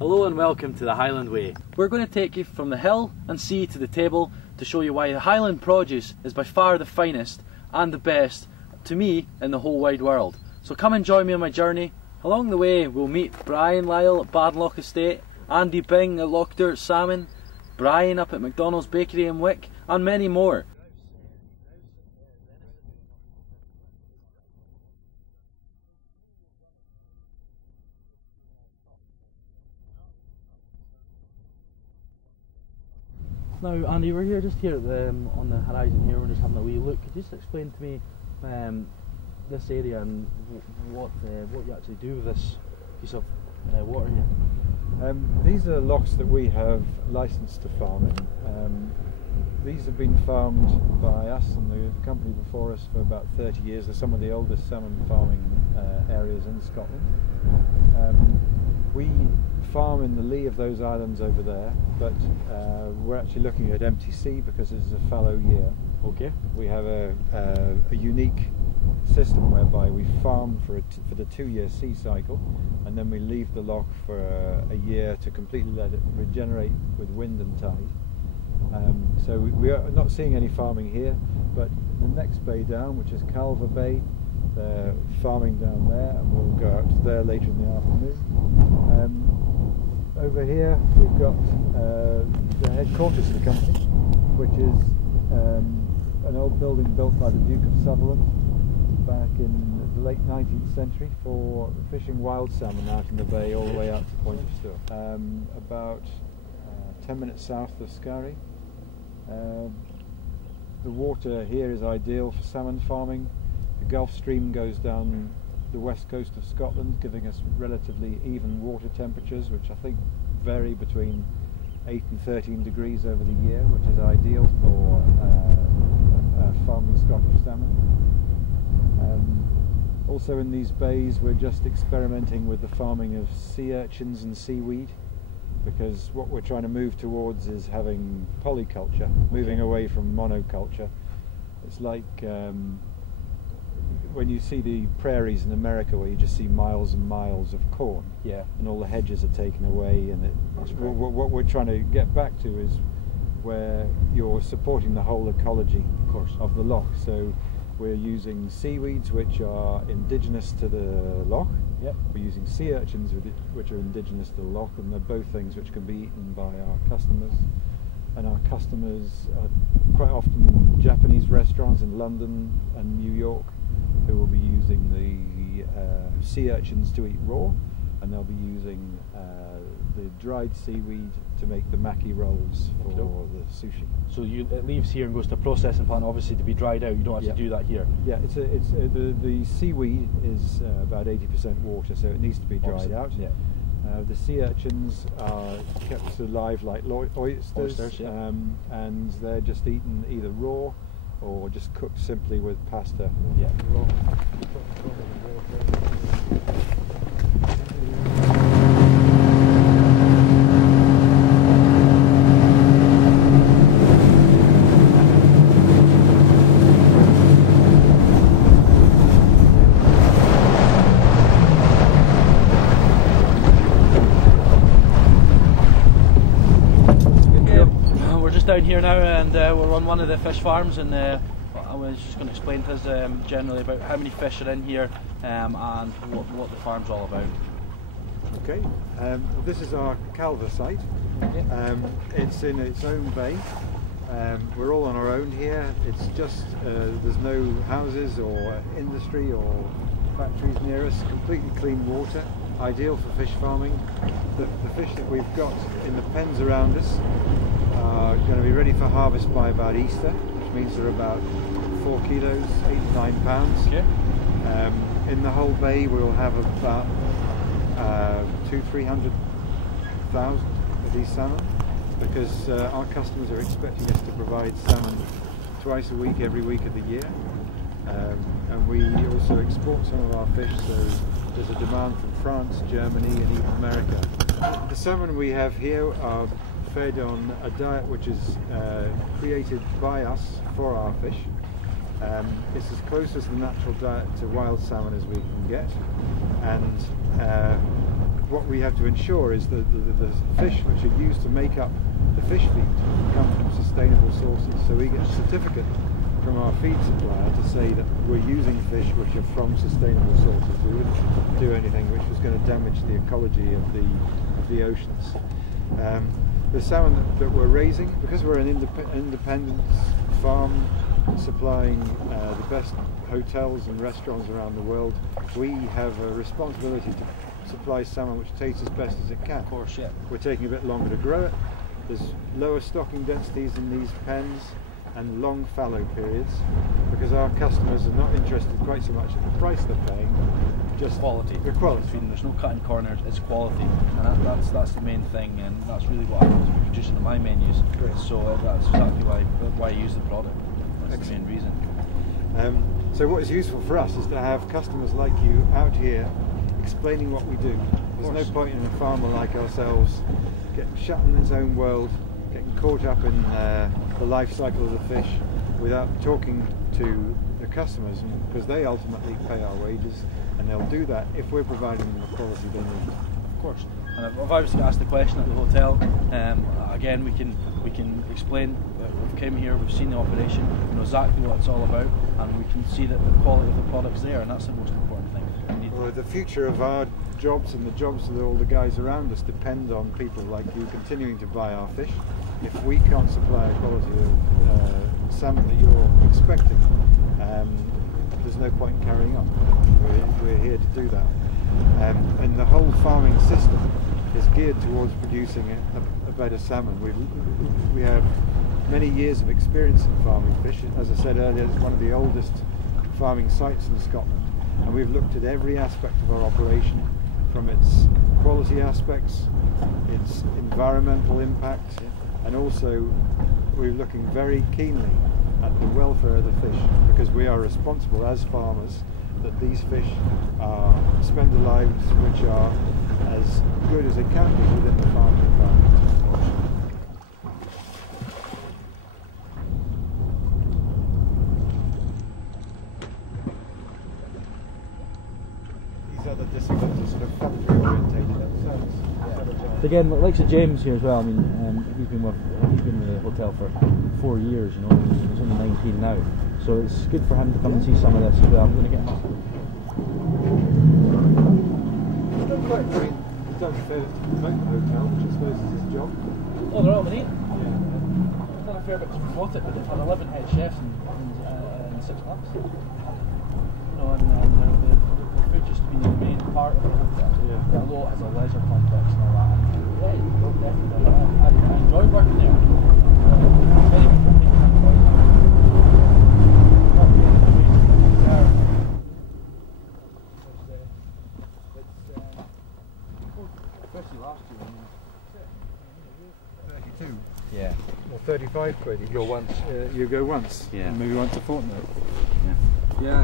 Hello and welcome to the Highland Way. We're going to take you from the hill and sea to the table to show you why the Highland produce is by far the finest and the best, to me, in the whole wide world. So come and join me on my journey. Along the way we'll meet Brian Lyle at Badloch Estate, Andy Bing at Loch Duart Salmon, Brian up at McDonald's Bakery in Wick, and many more. Now, Andy, we're here at the, on the horizon here. We're just having a wee look. Could you just explain to me this area and what you actually do with this piece of water here? These are lochs that we have licensed to farm in. These have been farmed by us and the company before us for about 30 years. They're some of the oldest salmon farming areas in Scotland. We farm in the lee of those islands over there, but we're actually looking at empty sea because this is a fallow year. Okay. We have a unique system whereby we farm for the 2-year sea cycle, and then we leave the loch for a year to completely let it regenerate with wind and tide. So we are not seeing any farming here, but the next bay down, which is Calver Bay, they're farming down there, and we'll go out to there later in the afternoon. Over here we've got the headquarters of the company, which is an old building built by the Duke of Sutherland back in the late 19th century for fishing wild salmon out in the bay all the way out to Point of Stour. About 10 minutes south of Skari. The water here is ideal for salmon farming. The Gulf Stream goes down the west coast of Scotland, giving us relatively even water temperatures, which I think vary between 8 and 13 degrees over the year, which is ideal for farming Scottish salmon. Also in these bays we're just experimenting with the farming of sea urchins and seaweed, because what we're trying to move towards is having polyculture, moving away from monoculture. It's like when you see the prairies in America where you just see miles and miles of corn, yeah, and all the hedges are taken away, and what we're trying to get back to is where you're supporting the whole ecology, of course, of the loch. So we're using seaweeds which are indigenous to the loch. Yep. We're using sea urchins which are indigenous to the loch, and they're both things which can be eaten by our customers. And our customers are quite often Japanese restaurants in London and New York who will be using the sea urchins to eat raw, and they'll be using the dried seaweed to make the maki rolls for the sushi. So it leaves here and goes to a processing plant, obviously, to be dried out. You don't have to do that here. Yeah, the seaweed is about 80% water, so it needs to be dried out. Yeah. The sea urchins are kept alive like oysters, yeah. And they're just eaten either raw or just cooked simply with pasta. Yeah. Down here now, and we're on one of the fish farms, and I was just going to explain to us generally about how many fish are in here and what the farm's all about. Okay, this is our Calver site. It's in its own bay. We're all on our own here. It's just there's no houses or industry or factories near us. Completely clean water, ideal for fish farming. The fish that we've got in the pens around us are going to be ready for harvest by about Easter, which means they're about 4 kilos, 8 to 9 pounds. Okay. In the whole bay we'll have about 200,000–300,000 of these salmon, because our customers are expecting us to provide salmon twice a week, every week of the year. And we also export some of our fish, so there's a demand from France, Germany and even America. The salmon we have here are fed on a diet which is created by us for our fish. It's as close as the natural diet to wild salmon as we can get, and what we have to ensure is that the fish which are used to make up the fish feed come from sustainable sources. So we get a certificate from our feed supplier to say that we're using fish which are from sustainable sources. We wouldn't do anything which was going to damage the ecology of the oceans. The salmon that we're raising, because we're an independent farm supplying the best hotels and restaurants around the world, we have a responsibility to supply salmon which tastes as best as it can. Of course, yeah. We're taking a bit longer to grow it. There's lower stocking densities in these pens and long fallow periods, because our customers are not interested quite so much in the price they're paying, just quality. The quality. There's no cutting corners, it's quality, and that's the main thing, and that's really what I want to be producing in my menus. Great. So that's exactly why I use the product. That's the main reason. So what is useful for us is to have customers like you out here explaining what we do. There's no point in a farmer like ourselves getting shut in his own world, getting caught up in the life cycle of the fish without talking to the customers, because they ultimately pay our wages, and they'll do that if we're providing them the quality they need. Of course. And if I was to ask the question at the hotel, again we can explain that we've come here, we've seen the operation, we know exactly what it's all about, and we can see that the quality of the product's there, and that's the most important thing. Well, the future of our jobs and the jobs of all the guys around us depend on people like you continuing to buy our fish. If we can't supply a quality of salmon that you're expecting, there's no point in carrying on. We're here to do that. And the whole farming system is geared towards producing a better salmon. We have many years of experience in farming fish. As I said earlier, it's one of the oldest farming sites in Scotland, and we've looked at every aspect of our operation, from its quality aspects, its environmental impact, and also we're looking very keenly at the welfare of the fish, because we are responsible as farmers that these fish spend their lives which are as good as they can be within the farming environment. These other disciplines are sort of factory orientated themselves. Again, like James here as well. I mean, he's been with the hotel for 4 years. You know, he's only 19 now, so it's good for him to come and see some of this as well. I'm going to get him. He's done quite a bit. He's done a fair bit to promote the hotel, which I suppose is his job. Oh, they're all neat. Yeah. I've done a fair bit to promote it, but they've had 11 head chefs in 6 months. You know, and the food just being the main part of the hotel. Yeah. The loch has a leisure complex and all that. Yeah, definitely. I enjoy working there. Very good. Especially last year. 32. Yeah. Or 35 quid. You go once. You go once. Yeah. Maybe once a fortnight. Yeah.